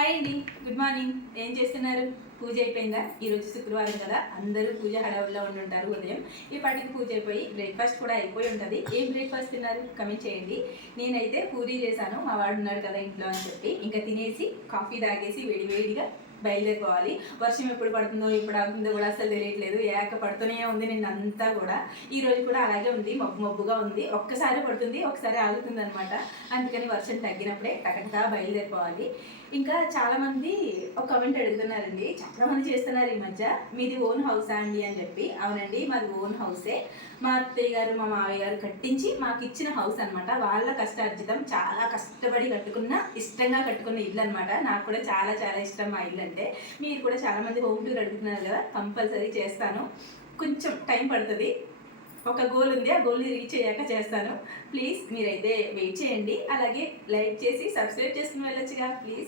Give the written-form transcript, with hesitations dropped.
Hi అండి, good morning. ఏం చేస్తున్నారు? పూజ అయిపోయిందా? ఈరోజు శుక్రవారం కదా, అందరూ పూజ హడావుల్లో ఉండుంటారు. ఉదయం ఈ పాటికి పూజ అయిపోయి బ్రేక్ఫాస్ట్ కూడా అయిపోయి ఉంటుంది. ఏం బ్రేక్ఫాస్ట్ తిన్నారు? కమెంట్ చేయండి. నేనైతే పూరీ చేశాను, మా వాడు ఉన్నాడు కదా ఇంట్లో అని చెప్పి. ఇంకా తినేసి కాఫీ తాగేసి వేడివేడిగా బయలుదేరిపోవాలి. వర్షం ఎప్పుడు పడుతుందో ఎప్పుడు ఆగుతుందో కూడా అసలు తెలియట్లేదు. ఏక పడుతూనే ఉంది నిన్నంతా కూడా. ఈ రోజు కూడా అలాగే ఉంది, మబ్బు మబ్బుగా ఉంది. ఒక్కసారి పడుతుంది, ఒకసారి ఆగుతుంది అనమాట. అందుకని వర్షం తగ్గినప్పుడే టకటకా బయలుదేరిపోవాలి. ఇంకా చాలామంది ఒక కమెంట్ అడుగుతున్నారండి, చాలామంది చేస్తున్నారు ఈ మధ్య, మీది ఓన్ హౌసా అండి అని చెప్పి. అవునండి, మాది ఓన్ హౌసే. మా అత్తయ్య గారు మా మావయ్య గారు కట్టించి మాకు ఇచ్చిన హౌస్ అనమాట. వాళ్ళ కష్టార్జితం, చాలా కష్టపడి కట్టుకున్న, ఇష్టంగా కట్టుకున్న ఇల్లు అనమాట. నాకు కూడా చాలా చాలా ఇష్టం మా ఇల్లు అంటే. మీరు కూడా చాలామంది హోమ్ టూర్ అడుగుతున్నారు కదా, కంపల్సరీ చేస్తాను. కొంచెం టైం పడుతుంది, ఒక గోల్ ఉంది, ఆ గోల్ని రీచ్ అయ్యాక చేస్తాను. ప్లీజ్ మీరైతే వెయిట్ చేయండి. అలాగే లైక్ చేసి సబ్స్క్రైబ్ చేసుకుని వెళ్ళొచ్చుగా ప్లీజ్.